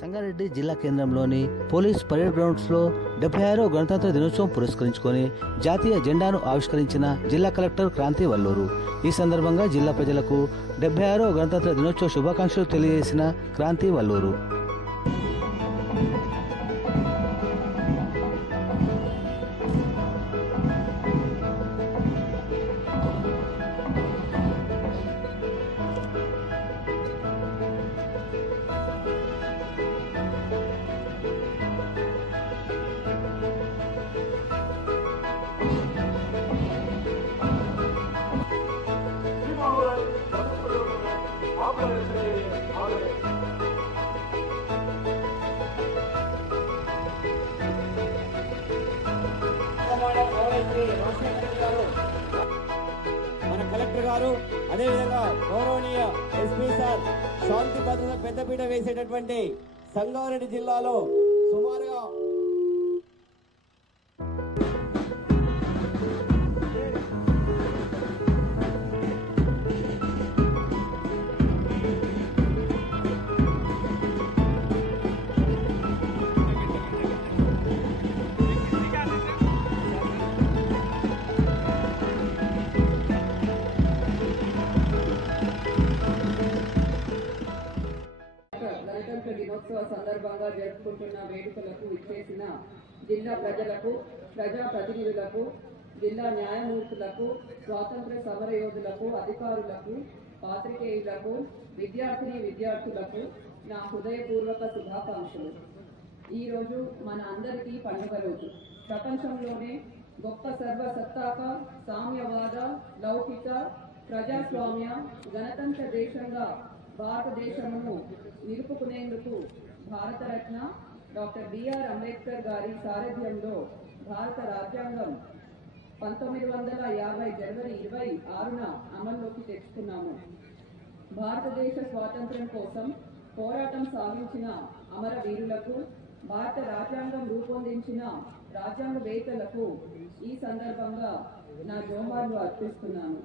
సంగారెడ్డి జిల్లా కేంద్రంలోని police parade grounds లో 76వ గణతంత్ర దినోత్సవం పురస్కరించుకొని జాతీయ జెండాను ఆవిష్కరించిన జిల్లా కలెక్టర్ క్రాంతి వల్లూరు. ఈ సందర్భంగా జిల్లా ప్రజలకు 76వ గణతంత్ర దినోత్సవ శుభాకాంక్షలు తెలియజేసిన క్రాంతి వల్లూరు. మన కలెక్టర్ గారు అదేవిధంగా గౌరవనీయ ఎస్పీ సార్ శాంతి భద్రత పెద్దపీట వేసేటటువంటి సంగారెడ్డి జిల్లాలో సుమారుగా గణతంత్ర దినోత్సవ సందర్భంగా జరుపుకుంటున్న వేడుకలకు విచ్చేసిన జిల్లా ప్రజలకు, ప్రజాప్రతినిధులకు, జిల్లా న్యాయమూర్తులకు, స్వాతంత్ర సమరయోధులకు, అధికారులకు, పాత్రికేయులకు, విద్యార్థులకు నా హృదయపూర్వక శుభాకాంక్షలు. ఈరోజు మన అందరికీ పండుగ రోజు. ప్రపంచంలోనే గొప్ప సర్వసత్తాక, సామ్యవాద, లౌకిక, ప్రజాస్వామ్య, గణతంత్ర దేశంగా భారతదేశమును నిలుపుకునేందుకు భారతరత్న డాక్టర్ బిఆర్ అంబేద్కర్ గారి సారథ్యంలో భారత రాజ్యాంగం 1950 జనవరి 26న అమల్లోకి తెచ్చుకున్నాము. భారతదేశ స్వాతంత్ర్యం కోసం పోరాటం సాగించిన అమరవీరులకు, భారత రాజ్యాంగం రూపొందించిన రాజ్యాంగవేత్తలకు ఈ సందర్భంగా నా జోహార్లు అర్పిస్తున్నాను.